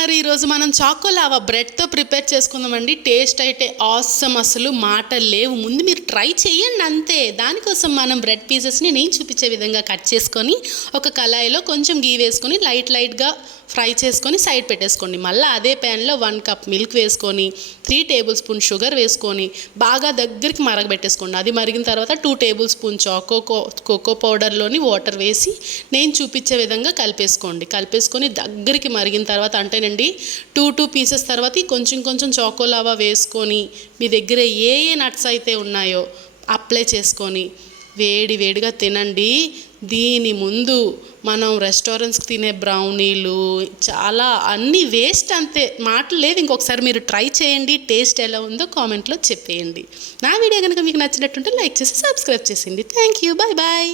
ఉన్నారు? ఈరోజు మనం చాకో లావా బ్రెడ్తో ప్రిపేర్ చేసుకుందామండి. టేస్ట్ అయితే ఆసమ్, అసలు మాటలు లేవు. ముందు మీరు ట్రై చేయండి అంతే. దానికోసం మనం బ్రెడ్ పీసెస్ని నేను చూపించే విధంగా కట్ చేసుకొని ఒక కళాయిలో కొంచెం గీ వేసుకొని లైట్గా ఫ్రై చేసుకొని సైడ్ పెట్టేసుకోండి. మళ్ళీ అదే ప్యాన్లో 1 కప్ మిల్క్ వేసుకొని 3 టేబుల్ స్పూన్ షుగర్ వేసుకొని బాగా దగ్గరికి మరగబెట్టేసుకోండి. అది మరిగిన తర్వాత 2 టేబుల్ స్పూన్ కోకో పౌడర్లోని వాటర్ వేసి నేను చూపించే విధంగా కలిపేసుకొని దగ్గరికి మరిగిన తర్వాత అంటేనండి 2 పీసెస్ తర్వాత కొంచెం చాకో లావా వేసుకొని మీ దగ్గర ఏ నట్స్ అయితే ఉన్నాయో అప్లై చేసుకొని వేడిగా తినండి. దీని ముందు మనం రెస్టారెంట్స్కి తినే బ్రౌనీలు చాలా అన్నీ వేస్ట్, అంతే, మాటలు లేదు. ఇంకొకసారి మీరు ట్రై చేయండి. టేస్ట్ ఎలా ఉందో కామెంట్లో చెప్పేయండి. నా వీడియో కనుక మీకు నచ్చినట్టుంటే లైక్ చేసి సబ్స్క్రైబ్ చేసేయండి. Thank you. బాయ్.